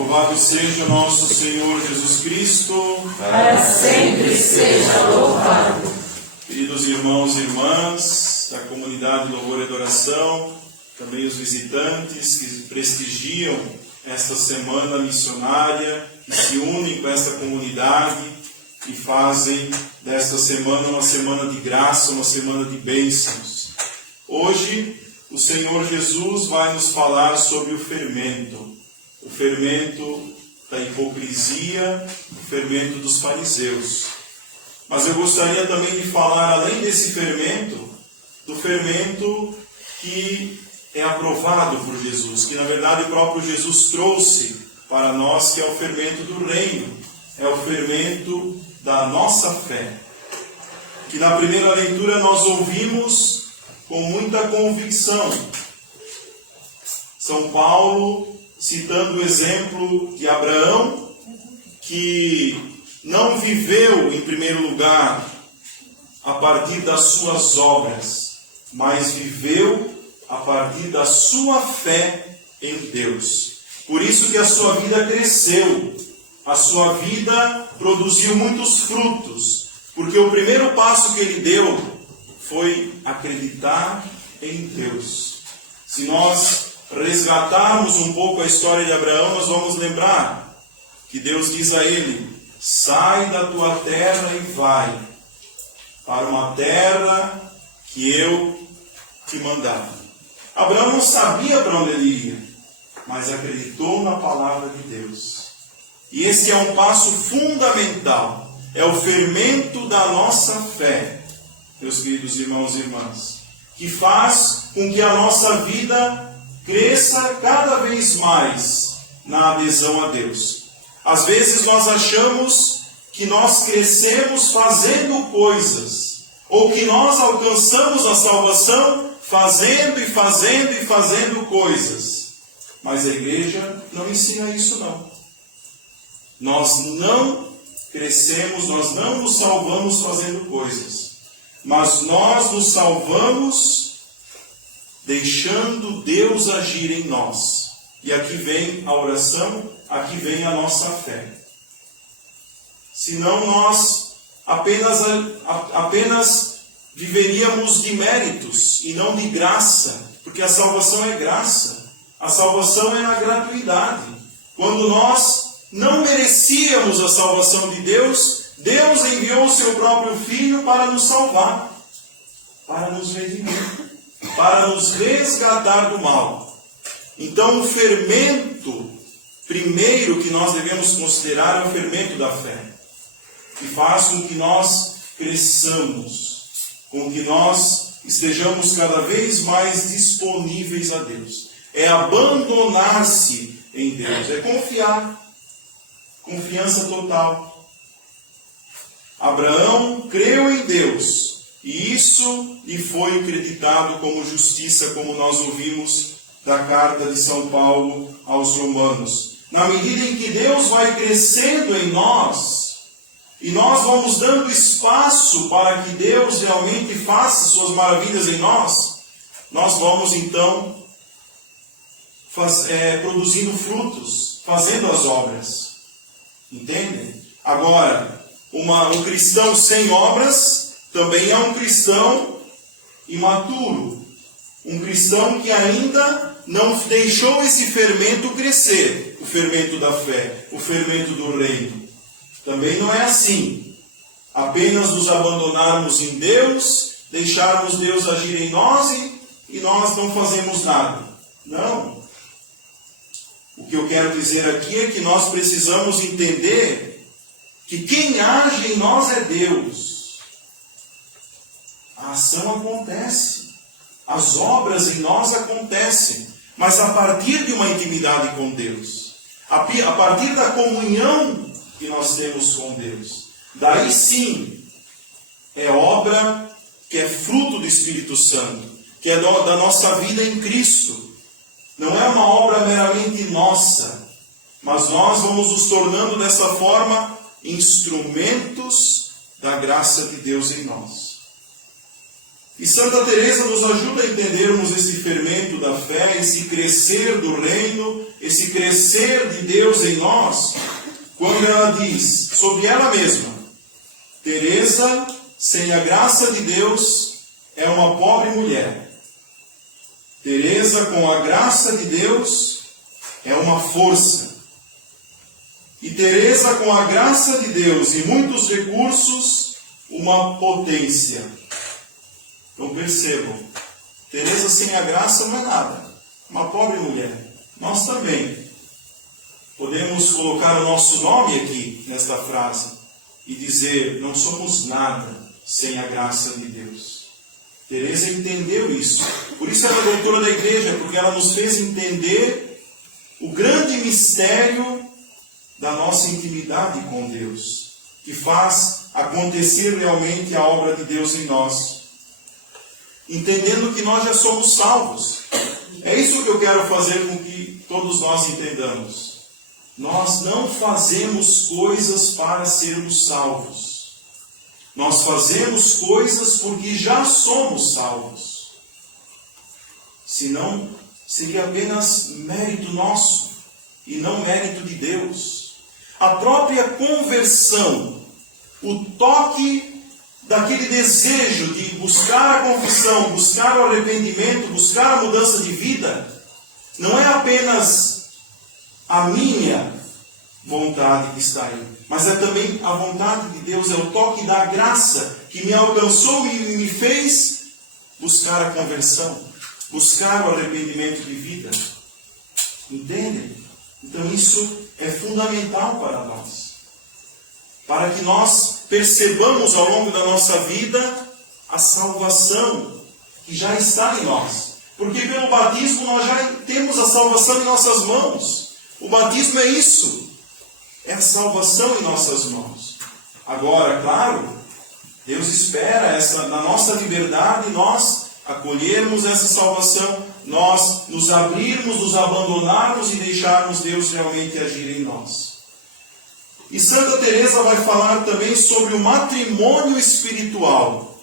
Louvado seja o nosso Senhor Jesus Cristo. Para sempre seja louvado. Queridos irmãos e irmãs da comunidade Louvor e Adoração, também os visitantes que prestigiam esta semana missionária, que se unem com esta comunidade e fazem desta semana uma semana de graça, uma semana de bênçãos. Hoje, o Senhor Jesus vai nos falar sobre o fermento da hipocrisia, o fermento dos fariseus. Mas eu gostaria também de falar, além desse fermento, do fermento que é aprovado por Jesus, que na verdade o próprio Jesus trouxe para nós, que é o fermento do reino, é o fermento da nossa fé. Que na primeira leitura nós ouvimos com muita convicção. São Paulo, citando o exemplo de Abraão, que não viveu, em primeiro lugar, a partir das suas obras, mas viveu a partir da sua fé em Deus. Por isso que a sua vida cresceu, a sua vida produziu muitos frutos, porque o primeiro passo que ele deu foi acreditar em Deus. Se nós resgatarmos um pouco a história de Abraão, nós vamos lembrar que Deus diz a ele: sai da tua terra e vai para uma terra que eu te mandar. Abraão não sabia para onde ele ia, mas acreditou na palavra de Deus. E esse é um passo fundamental, é o fermento da nossa fé, meus queridos irmãos e irmãs, que faz com que a nossa vida cresça cada vez mais na adesão a Deus. Às vezes nós achamos que nós crescemos fazendo coisas, ou que nós alcançamos a salvação fazendo coisas. Mas a igreja não ensina isso não. Nós não crescemos, nós não nos salvamos fazendo coisas, mas nós nos salvamos deixando Deus agir em nós. E aqui vem a oração, aqui vem a nossa fé. Senão nós apenas viveríamos de méritos e não de graça, porque a salvação é graça, a salvação é na gratuidade. Quando nós não merecíamos a salvação de Deus, Deus enviou o seu próprio Filho para nos salvar, para nos redimir, para nos resgatar do mal. Então o fermento primeiro que nós devemos considerar é o fermento da fé, que faz com que nós cresçamos, com que nós estejamos cada vez mais disponíveis a Deus. É abandonar-se em Deus, é confiar, confiança total. Abraão creu em Deus, e isso lhe foi acreditado como justiça, como nós ouvimos da carta de São Paulo aos Romanos. Na medida em que Deus vai crescendo em nós, e nós vamos dando espaço para que Deus realmente faça suas maravilhas em nós, nós vamos então produzindo frutos, fazendo as obras. Entendem? Agora, um cristão sem obras também é um cristão imaturo. Um cristão que ainda não deixou esse fermento crescer, o fermento da fé, o fermento do reino. Também não é assim. Apenas nos abandonarmos em Deus, deixarmos Deus agir em nós e nós não fazemos nada. Não. O que eu quero dizer aqui é que nós precisamos entender que quem age em nós é Deus. A ação acontece. As obras em nós acontecem. Mas a partir de uma intimidade com Deus. A partir da comunhão que nós temos com Deus. Daí sim, é obra que é fruto do Espírito Santo, que é da nossa vida em Cristo. Não é uma obra meramente nossa, mas nós vamos nos tornando dessa forma instrumentos da graça de Deus em nós. E Santa Teresa nos ajuda a entendermos esse fermento da fé, esse crescer do reino, esse crescer de Deus em nós, quando ela diz sobre ela mesma: Teresa, sem a graça de Deus, é uma pobre mulher. Teresa, com a graça de Deus, é uma força. E Teresa, com a graça de Deus e muitos recursos, uma potência. Então percebam, Teresa sem a graça não é nada. Uma pobre mulher. Nós também podemos colocar o nosso nome aqui nesta frase e dizer: não somos nada sem a graça de Deus. Teresa entendeu isso. Por isso ela é doutora da igreja, porque ela nos fez entender o grande mistério da nossa intimidade com Deus, que faz acontecer realmente a obra de Deus em nós. Entendendo que nós já somos salvos. É isso que eu quero fazer com que todos nós entendamos. Nós não fazemos coisas para sermos salvos. Nós fazemos coisas porque já somos salvos. Senão, seria apenas mérito nosso e não mérito de Deus. A própria conversão, o toque daquele desejo de buscar a confissão, buscar o arrependimento, buscar a mudança de vida, não é apenas a minha vontade que está aí, mas é também a vontade de Deus, é o toque da graça que me alcançou e me fez buscar a conversão, buscar o arrependimento de vida. Entendem? Então isso é fundamental para nós, para que nós percebamos ao longo da nossa vida a salvação que já está em nós. Porque pelo batismo nós já temos a salvação em nossas mãos. O batismo é isso, é a salvação em nossas mãos. Agora, claro, Deus espera na nossa liberdade nós acolhermos essa salvação, nós nos abrirmos, nos abandonarmos e deixarmos Deus realmente agir em nós. E Santa Teresa vai falar também sobre o matrimônio espiritual,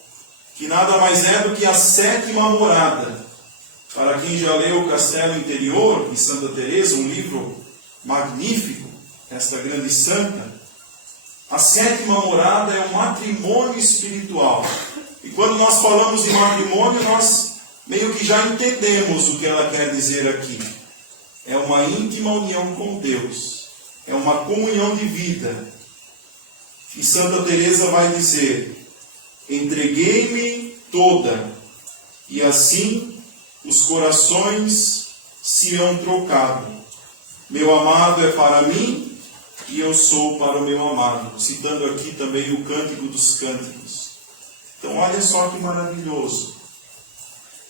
que nada mais é do que a 7ª morada. Para quem já leu O Castelo Interior, de Santa Teresa, um livro magnífico, esta grande santa, a 7ª morada é o matrimônio espiritual. E quando nós falamos de matrimônio, nós meio que já entendemos o que ela quer dizer aqui. É uma íntima união com Deus. É uma comunhão de vida. E Santa Teresa vai dizer: entreguei-me toda, e assim os corações se hão trocado. Meu amado é para mim, e eu sou para o meu amado. Citando aqui também o Cântico dos Cânticos. Então olha só que maravilhoso.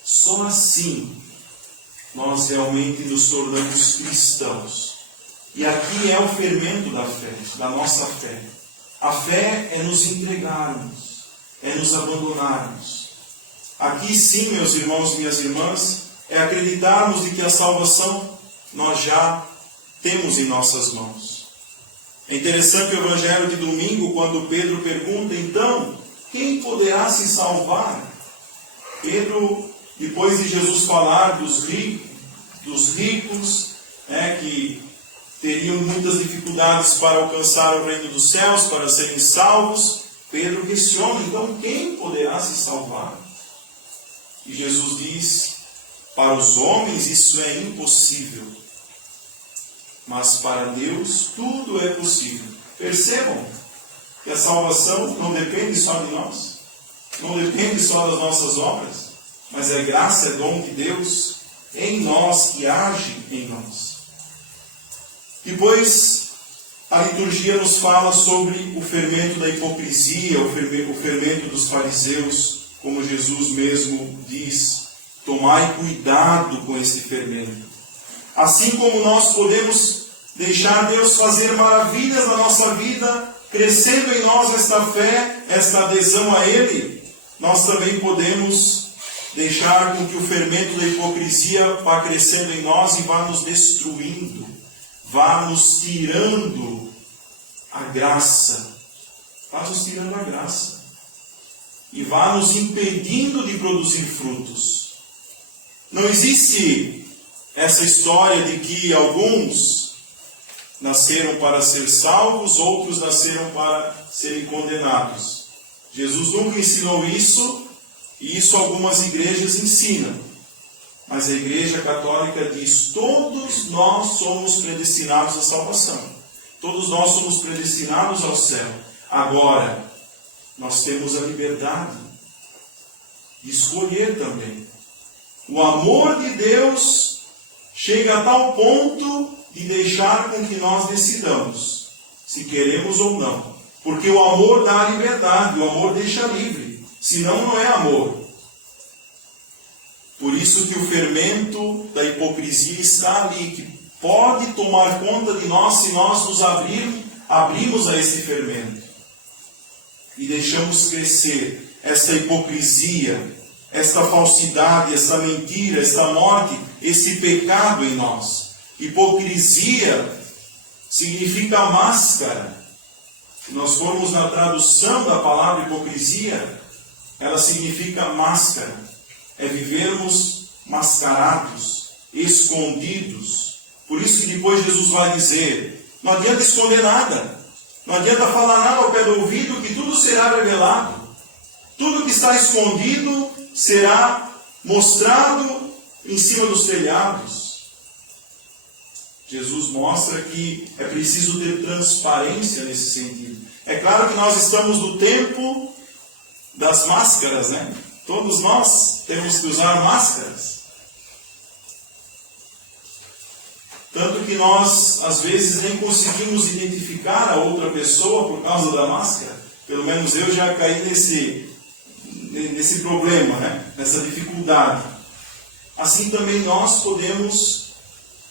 Só assim nós realmente nos tornamos cristãos. E aqui é o fermento da fé, da nossa fé. A fé é nos entregarmos, é nos abandonarmos. Aqui sim, meus irmãos e minhas irmãs, é acreditarmos de que a salvação nós já temos em nossas mãos. É interessante o Evangelho de domingo, quando Pedro pergunta: então, quem poderá se salvar? Pedro, depois de Jesus falar dos ricos, que teriam muitas dificuldades para alcançar o reino dos céus, para serem salvos, Pedro questiona: então quem poderá se salvar? E Jesus diz: para os homens isso é impossível, mas para Deus tudo é possível. Percebam que a salvação não depende só de nós, não depende só das nossas obras, mas é graça, é dom de Deus em nós, que age em nós. Depois, a liturgia nos fala sobre o fermento da hipocrisia, o fermento dos fariseus, como Jesus mesmo diz: tomai cuidado com esse fermento. Assim como nós podemos deixar Deus fazer maravilhas na nossa vida, crescendo em nós esta fé, esta adesão a Ele, nós também podemos deixar com que o fermento da hipocrisia vá crescendo em nós e vá nos destruindo, vá nos tirando a graça. Vá nos tirando a graça. e vá nos impedindo de produzir frutos. Não existe essa história de que alguns nasceram para ser salvos, outros nasceram para serem condenados. Jesus nunca ensinou isso, e isso algumas igrejas ensinam. Mas a Igreja Católica diz: todos nós somos predestinados à salvação. Todos nós somos predestinados ao céu. Agora, nós temos a liberdade de escolher também. O amor de Deus chega a tal ponto de deixar com que nós decidamos se queremos ou não. Porque o amor dá liberdade, o amor deixa livre. Senão não é amor. Por isso que o fermento da hipocrisia está ali, que pode tomar conta de nós se nós nos abrimos a esse fermento. E deixamos crescer esta hipocrisia, esta falsidade, esta mentira, esta morte, esse pecado em nós. Hipocrisia significa máscara. Se nós formos na tradução da palavra hipocrisia, ela significa máscara. É vivermos mascarados, escondidos. Por isso que depois Jesus vai dizer: não adianta esconder nada. Não adianta falar nada ao pé do ouvido, que tudo será revelado. Tudo que está escondido será mostrado em cima dos telhados. Jesus mostra que é preciso ter transparência nesse sentido. É claro que nós estamos no tempo das máscaras, né? Todos nós temos que usar máscaras. Tanto que nós, às vezes, nem conseguimos identificar a outra pessoa por causa da máscara. Pelo menos eu já caí nesse problema, né? Nessa dificuldade. Assim também nós podemos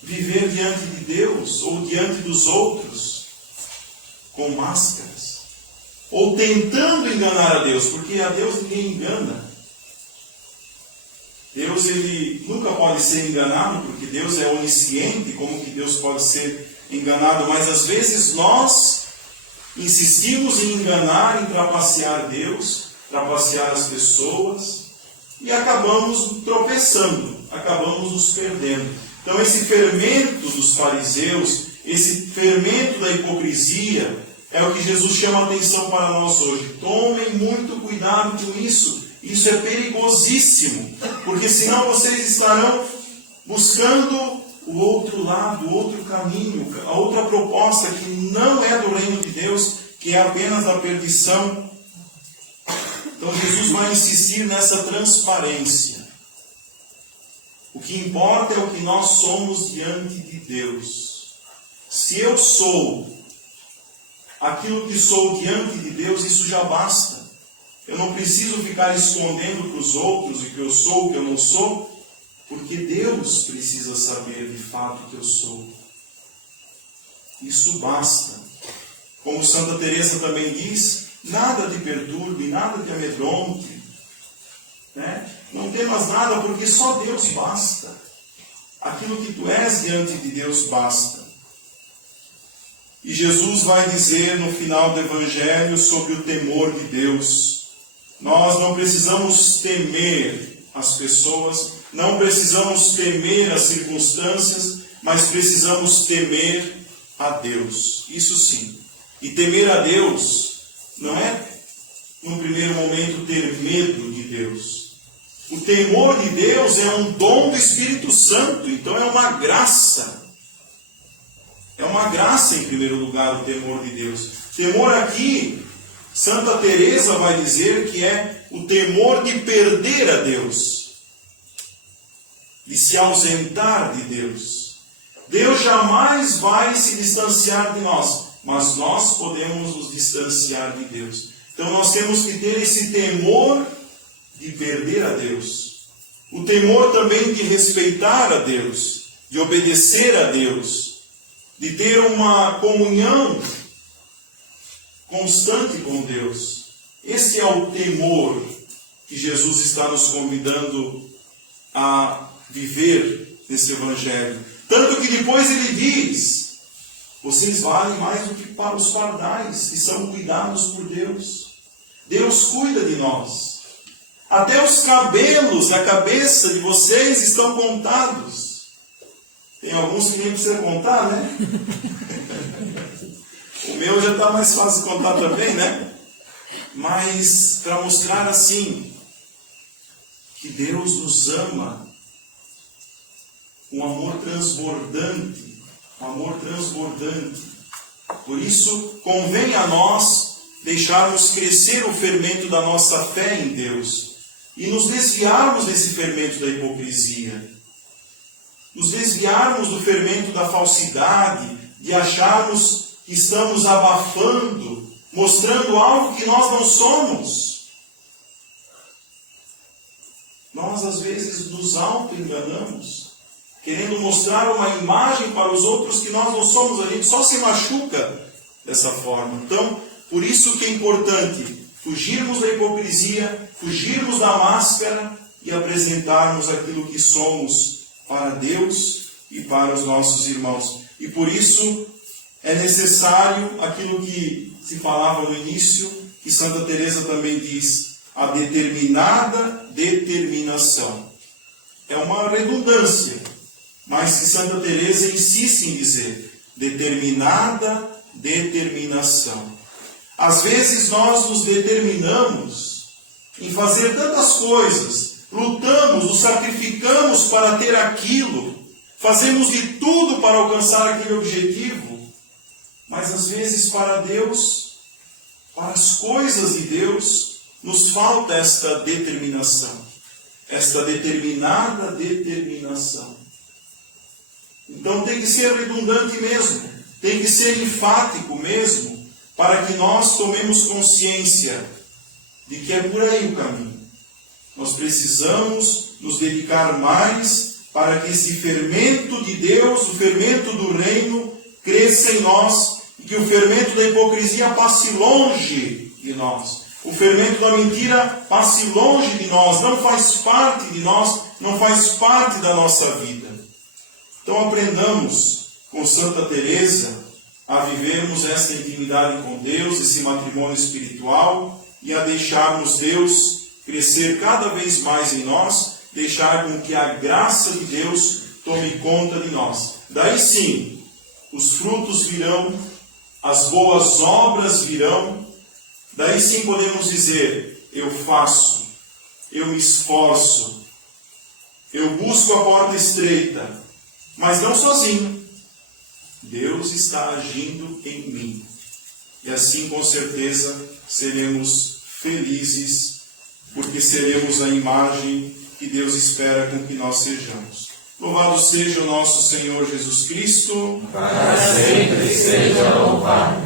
viver diante de Deus ou diante dos outros com máscaras. Ou tentando enganar a Deus, porque a Deus ninguém engana. Deus, ele nunca pode ser enganado, porque Deus é onisciente. Como que Deus pode ser enganado? Mas às vezes nós insistimos em enganar, em trapacear Deus, trapacear as pessoas, e acabamos tropeçando, acabamos nos perdendo. Então esse fermento dos fariseus, esse fermento da hipocrisia, é o que Jesus chama a atenção para nós hoje. Tomem muito cuidado com isso. Isso é perigosíssimo, porque senão vocês estarão buscando o outro lado, o outro caminho, a outra proposta que não é do reino de Deus, que é apenas da perdição. Então Jesus vai insistir nessa transparência. O que importa é o que nós somos diante de Deus. Se eu sou aquilo que sou diante de Deus, isso já basta. Eu não preciso ficar escondendo para os outros o que eu sou, o que eu não sou, porque Deus precisa saber de fato o que eu sou. Isso basta. Como Santa Teresa também diz: nada te perturbe, nada te amedronte, né? Não temas nada, porque só Deus basta. Aquilo que tu és diante de Deus basta. E Jesus vai dizer no final do Evangelho sobre o temor de Deus. Nós não precisamos temer as pessoas, não precisamos temer as circunstâncias, mas precisamos temer a Deus. Isso sim. E temer a Deus não é, no primeiro momento, ter medo de Deus. O temor de Deus é um dom do Espírito Santo, então é uma graça. É uma graça, em primeiro lugar, o temor de Deus. Temor aqui, Santa Teresa vai dizer que é o temor de perder a Deus, de se ausentar de Deus. Deus jamais vai se distanciar de nós, mas nós podemos nos distanciar de Deus. Então nós temos que ter esse temor de perder a Deus. O temor também de respeitar a Deus, de obedecer a Deus, de ter uma comunhão constante com Deus. Esse é o temor que Jesus está nos convidando a viver nesse Evangelho. Tanto que depois ele diz: vocês valem mais do que para os pardais, que são cuidados por Deus. Deus cuida de nós. Até os cabelos da cabeça de vocês estão contados. Tem alguns que nem precisa contar, né? O meu já está mais fácil de contar também, né? Mas para mostrar assim que Deus nos ama com amor transbordante, amor transbordante. Por isso convém a nós deixarmos crescer o fermento da nossa fé em Deus e nos desviarmos desse fermento da hipocrisia, nos desviarmos do fermento da falsidade, de acharmos que estamos abafando, mostrando algo que nós não somos. Nós às vezes nos auto-enganamos, querendo mostrar uma imagem para os outros que nós não somos. A gente só se machuca dessa forma. Então, por isso que é importante fugirmos da hipocrisia, fugirmos da máscara e apresentarmos aquilo que somos para Deus e para os nossos irmãos. E por isso é necessário aquilo que se falava no início, que Santa Teresa também diz, a determinada determinação. É uma redundância, mas que Santa Teresa insiste em dizer, determinada determinação. Às vezes nós nos determinamos em fazer tantas coisas, lutamos, nos sacrificamos para ter aquilo, fazemos de tudo para alcançar aquele objetivo, mas às vezes para Deus, para as coisas de Deus, nos falta esta determinação, esta determinada determinação. Então tem que ser redundante mesmo, tem que ser enfático mesmo, para que nós tomemos consciência de que é por aí o caminho. Nós precisamos nos dedicar mais para que esse fermento de Deus, o fermento do reino, cresça em nós e que o fermento da hipocrisia passe longe de nós. O fermento da mentira passe longe de nós, não faz parte de nós, não faz parte da nossa vida. Então aprendamos com Santa Teresa a vivermos esta intimidade com Deus, esse matrimônio espiritual, e a deixarmos Deus crescer cada vez mais em nós, deixar com que a graça de Deus tome conta de nós. Daí sim, os frutos virão, as boas obras virão, daí sim podemos dizer, eu faço, eu me esforço, eu busco a porta estreita, mas não sozinho. Deus está agindo em mim. E assim, com certeza, seremos felizes, porque seremos a imagem que Deus espera com que nós sejamos. Louvado seja o nosso Senhor Jesus Cristo. Para sempre seja louvado.